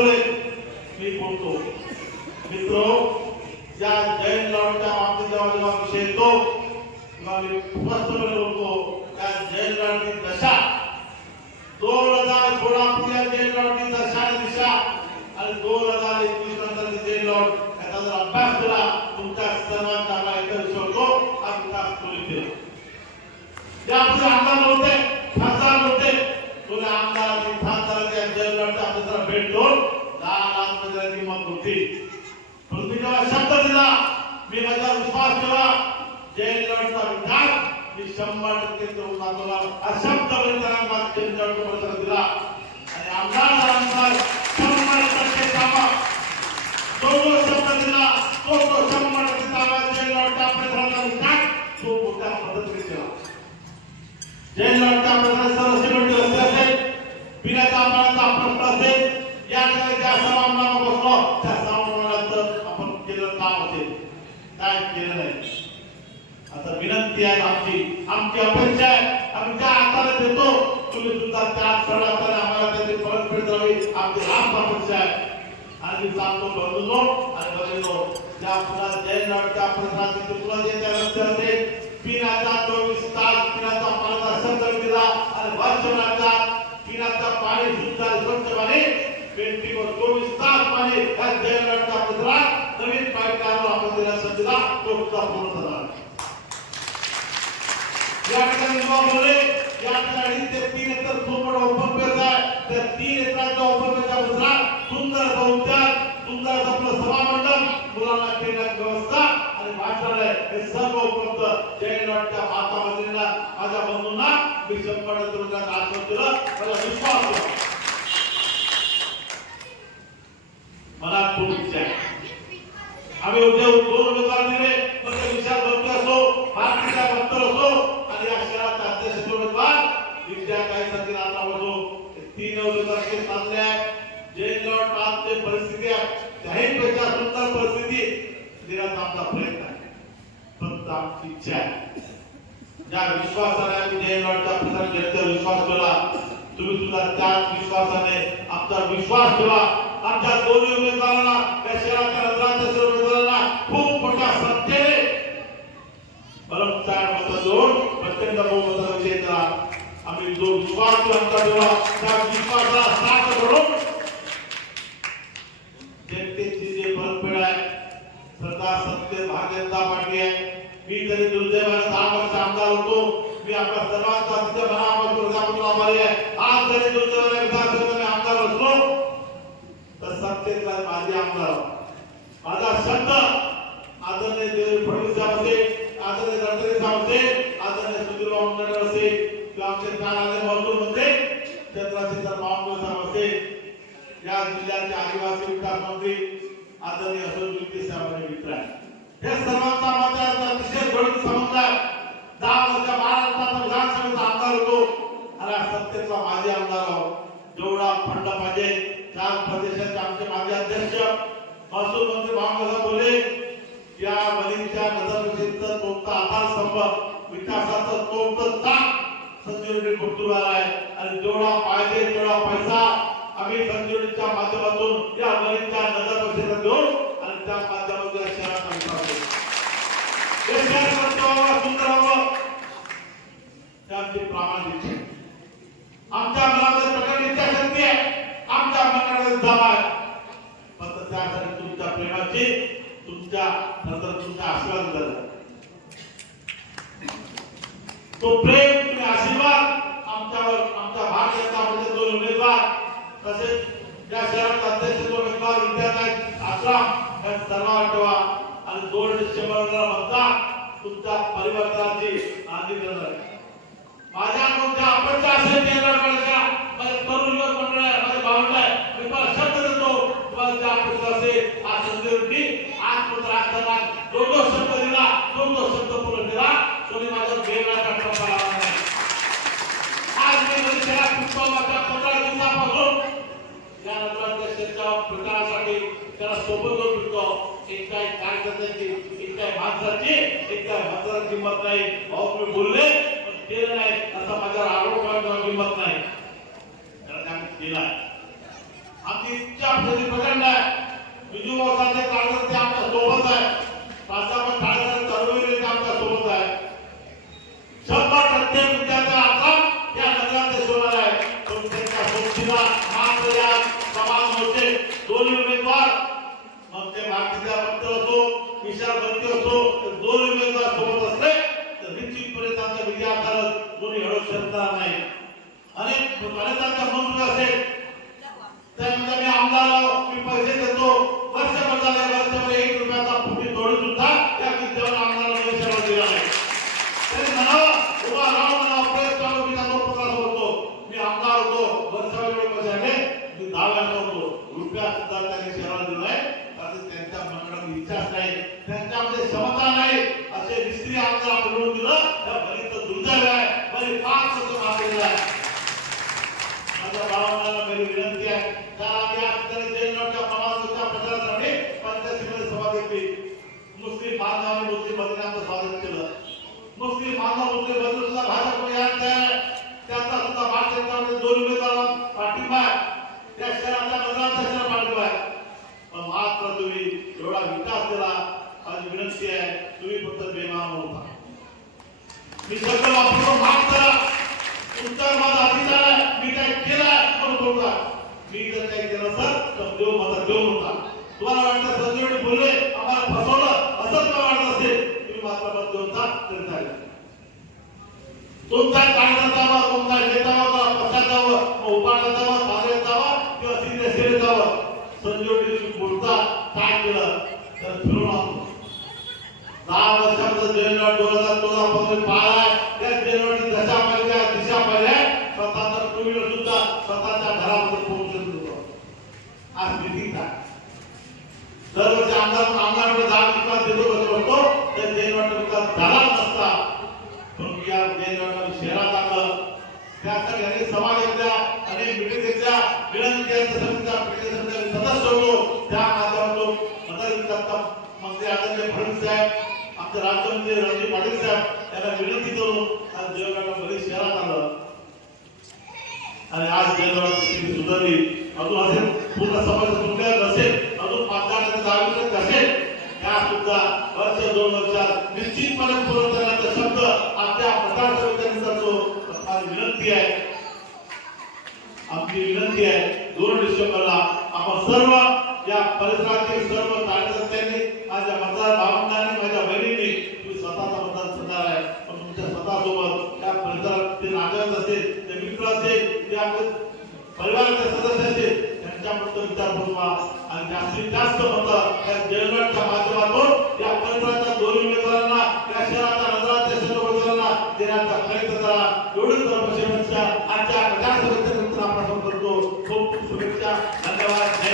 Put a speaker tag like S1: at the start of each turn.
S1: बसवले मी बोलतो मित्र या जैन लॉर्डच्या बाबतीत जेव्हा जेव्हा विषय येतो तेव्हा मी स्पष्टपणे बोलतो त्या जैन लॉर्डची दशा दोन हजार सोळा मध्ये जैन लॉर्डची दशा आणि दिशा आणि दोन हजार एकवीस नंतर जैन लॉर्ड याचा जर अभ्यास केला तुमच्या सर्वांचा आम्हाला एक विषय होतो हा विकास खोलीत केला करण्याची मत होती. पण मी जेव्हा शब्द दिला. मी माझा विश्वास केला. जैन लॉर्डचा विकास मी शंभर टक्के करून दाखवला. हा शब्द त्यांना दिला. आणि आमदार झाल्यानंतर शंभर टक्के कामं तो जो शब्द दिला तो तो शंभर टक्के कामं जैन लॉर्डच्या आपल्या विकास तो मोठ्या पद्धतीने केला जैन लॉर्डच्या आपल्याला सर्व सिमेंट रस्ते असेल पिण्याचा पाण्याचा प्रश्न असेल या ठिकाणी ज्या समारंभाला बसलो त्या समारंभात आपण केलेलं काम असेल काय केलं नाही. आता विनंती आहे आमची. आमची अपेक्षा आहे. आम्ही ज्या हाताने देतो तुम्ही सुद्धा त्या सरळ हाताने आम्हाला त्याची परतफेड द्यावी आमची राम अपेक्षा आहे. आणि मी सांगतो बंधूनो आणि बहिणीनो ज्या पुन्हा जैन लॉर्डच्या प्रशासनाचे तुला जे त्या रस्ते असेल पिण्याचा चोवीस तास पिण्याचा पाण्याचा संकट दिला आणि वर्षभराचा पिण्याचा पाणी सुद्धा स्वच्छ पाणी ट्वेंटी चोवीस तास पाणी ह्या जैन लॉर्डच्या प्रसाद नवीन पाणी लावून आपण पूर्ण झाला या ठिकाणी बोलले या ठिकाणी ते तीन एकर ओपन आहे त्या तीन एकराच्या ओपन सुंदर असा उद्यान सुंदर असं आपलं मुलांना खेळण्याची व्यवस्था आणि भाषणालय हे सर्व उपलब्ध माता मंदिराला माझ्या बंधूंना मी शंभर आश्वासन दिलं मला विश्वास खूप इच्छा आहे. आम्ही उद्या दोन उमेदवार दिले फक्त विशाल भक्त असो भारतीचा भक्त असो आणि या शहराचा अध्यक्ष उमेदवार विद्या काही संधी आता होतो. तीन उमेदवार ते चांगले आहेत जैन लॉट आजची परिस्थिती आहे त्याहीपेक्षा सुंदर परिस्थिती देण्याचा आमचा प्रयत्न आहे. फक्त आमची इच्छा आहे. ज्या विश्वासाने आम्ही जैन लॉटच्या प्रधान जनतेवर विश्वास ठेवला तुम्ही सुद्धा त्याच विश्वासाने आमचा विश्वास ठेवा. आमच्या दोन्ही उमेदवारांना त्या शहराच्या नगराध्यक्ष उमेदवारांना जो विश्वास आमचा त्या विश्वासाला साथ जनतेची जे आहे सरकार सत्य भारतीय जनता पार्टी आहे. मी तरी दुर्दैवाने दहा वर्ष आमदार होतो. मी आपल्या सर्वांचा तिथे मनापासून आभारी आहे. आज जरी दुर्दैवाने विधानसभेने आमदार असलो तर सत्तेतला माझे आमदार. माझा शब्द आदरणीय देवेंद्र फडणवीस साहेब असेल आदरणीय गडकरी साहेब असेल आदरणीय सुधीरभाऊ मुनगंटीवार असेल किंवा आमचे प्राण आले मजदूर म्हणजे चंद्रशेखर बावनकुळे साहेब असेल या जिल्ह्याचे आदिवासी विकास मंत्री आदरणीय अशोक जुलके साहेब आणि मित्र आहे हे सर्वांचा माझा अतिशय जवळीक संबंध आहे दहा वर्ष महाराष्ट्राचा विधानसभेचा आमदार होतो आणि आज सत्तेचा माजी आमदार आहोत पाहिजे. चार प्रदेशाचे आमचे माजी अध्यक्ष महसूल मंत्री भावनगर बोले या वलीच्या नजरविषयीचं तोडता आधारस्तंभ विकासाचं तोडतं ताक संजीवनी कुटुंबाला आहे आणि जेवढा पाहिजे तेवढा पैसा आम्ही संजीवनीच्या माध्यमातून या वलीच्या नजरविषयीला देऊ आणि त्या माध्यमातून या शहराचा विकास करू. हे शहर स्वच्छ व्हावं, सुंदर व्हावं हे आमची प्रामाणिक इच्छा आहे. आमच्या मनामध्ये प्रकट इच्छाशक्ती आहे आमच्या मनामध्ये दम आहे फक्त त्यासाठी तुमच्या प्रेमाची तुमच्या नंतर तुमच्या आशीर्वाद गरज तो प्रेम आणि आशीर्वाद आमच्यावर आमच्या भारत जनता पार्टीचे दोन उमेदवार तसेच या शहराचे अध्यक्ष दोन उमेदवार विद्यानायक आश्रम या सर्वांवर ठेवा. आणि दोन डिसेंबरला मतदान तुमच्या परिवर्तनाची आधी करणार आहे माझ्या कोणत्या अपेक्षा असेल ते लढवायच्या माझे तरुण युवक मंडळ आहे माझे भावंड आहे. मी मला शब्द देतो. तुम्हाला ज्या अपेक्षा असेल हा आज संजीवनी आज पुत्र असताना जो तो शब्द दिला तो तो शब्द पूर्ण दिला कोणी माझा बेगाचा टप्पा लावला नाही आज मी परिसरात पंधरा दिवसापासून प्रचारासाठी त्याला सोबत घेऊन फिरतो एक काय कार्यकर्त्याची एक काय माणसाची एक काय माणसाला किंमत नाही भाऊ तुम्ही बोलले पण केलं नाही असा माझ्यावर आरोप किंमत नाही कारण आम्ही केला आमची आमची इच्छा आपली प्रचंड आहे विजू वसाचे कार्यकर्ते आमच्यासोबत आहे प्राध्यापक कार्यकर्ते तरुणी ते आमच्यासोबत आहे शंभर टक्के विद्यार्थी आता या नगरात होणार आहे पण त्यांच्या सोबतीला मात्र या समाज मोर्चे दोन्ही उमेदवार मग ते भारतीय पत्र असो विशाल भरती असो ते दोन उमेदवार सोबत असले तर निश्चितपणे त्यांचा विजय झालं कोणी हळू शकणार नाही अनेकांचा मंजूर असेल. त्यानंतर मी आमदार मी पैसे देतो वर्षभर झाले वर्षभर एक रुपयाचा फुटी तोडून सुद्धा त्या विद्यावर आमदाराला पैशाला दिला नाही तरी म्हणावं उभा राहा म्हणावं प्रयत्न करून मी त्यांचा पत्र सोडतो मी आमदार होतो वर्षभर एवढे पैसे आले मी दहा वेळा होतो रुपया सुद्धा त्यांनी शहराला दिला नाही कारण त्यांच्या मनात इच्छाच नाही त्यांच्यामध्ये क्षमता नाही असे मिस्त्री आमदार आपण निवडून दिलं त्या बरीच दुर्दैव आहे बरी पाच वर्ष मागलेलं आहे माझ्या भावांना माझी विनंती आहे त्या आम्ही आज जयनगरच्या प्रवासाच्या प्रचारासाठी पंचायतीमध्ये सभा घेतली मुस्लिम बांधवांनी मुस्लिम बंधनाचं स्वागत केलं मुस्लिम बांधव मुस्लिम बंधू सुद्धा भाजपमध्ये यायला तयार आहे त्यांचा सुद्धा भारतीय जनता पार्टीचे दोन उमेदवार पाठिंबा आहे त्या शहराच्या बदलाचा शहर पाठिंबा आहे पण मात्र तुम्ही एवढा विकास केला माझी विनंती आहे तुम्ही फक्त बेमान होता मी शब्द वापरून माफ करा. तुमचा माझा अधिकार आहे. मी काय केलं आहे म्हणून बोलता मी जर काही केलं सर तर देव माझा देव होता तुम्हाला वाटतं संजीवनी बोलले आम्हाला फसवलं? असंच मला वाटत असेल. तुम्ही मात्र मत देवचा तरी चालेल तुमचा कार्यकर्त्यावर तुमचा नेत्यावर पक्षात जावं उपाटात जावं पाण्यात जावं किंवा सिने सिने जावं संजीवनी बोलता काय केलं तर फिरून आलो. दहा वर्षा वर्षाचं जेलवाड दोन हजार चौदा पासून पाळा त्या जेलवाडी दशा पाहिल्या दिशा पाहिल्या स्वतःचा टू व्हीलर सुद्धा स्वतःच्या घरामध्ये पोहोचत होतो आज स्थिती काय दरवर्षी आमदार आमदार दहा विकास देतो बसलो होतो. त्या जेलवाड विकास झाला नसता. पण या जेलवाड शहरात आलं त्यासाठी अनेक सभा घेतल्या अनेक मिटिंग घेतल्या. विनंती सदस्य होतो त्या माध्यमातून मंत्री आदरणीय फडणवीस साहेब आमचे राज्यमंत्री रणजित पाटील साहेब यांना विनंती करून आज देवगडला बरीच शहरात आलं आणि आज देवगडाची स्थिती सुधारली. अजून असेल पूर्ण समाज तुमच्यात नसेल अजून मतदानाचे जागृत असेल त्या सुद्धा वर्ष दोन वर्षात निश्चितपणे पूर्ण करण्याचा शब्द आपल्या प्रचार समित्यांनी करतो विनंती आहे आमची विनंती आहे दोन डिसेंबरला आपण सर्व आणि जास्तीत जास्त मत या जयगडच्या माध्यमातून या परिसराच्या दोन्ही उमेदवारांना या शहराच्या नगराच्या सर्व उमेदवारांना देण्याचा प्रयत्न करा. एवढीच सर्व आजच्या प्रचार सभेच्या आपण करतो. खूप खूप शुभेच्छा. धन्यवाद.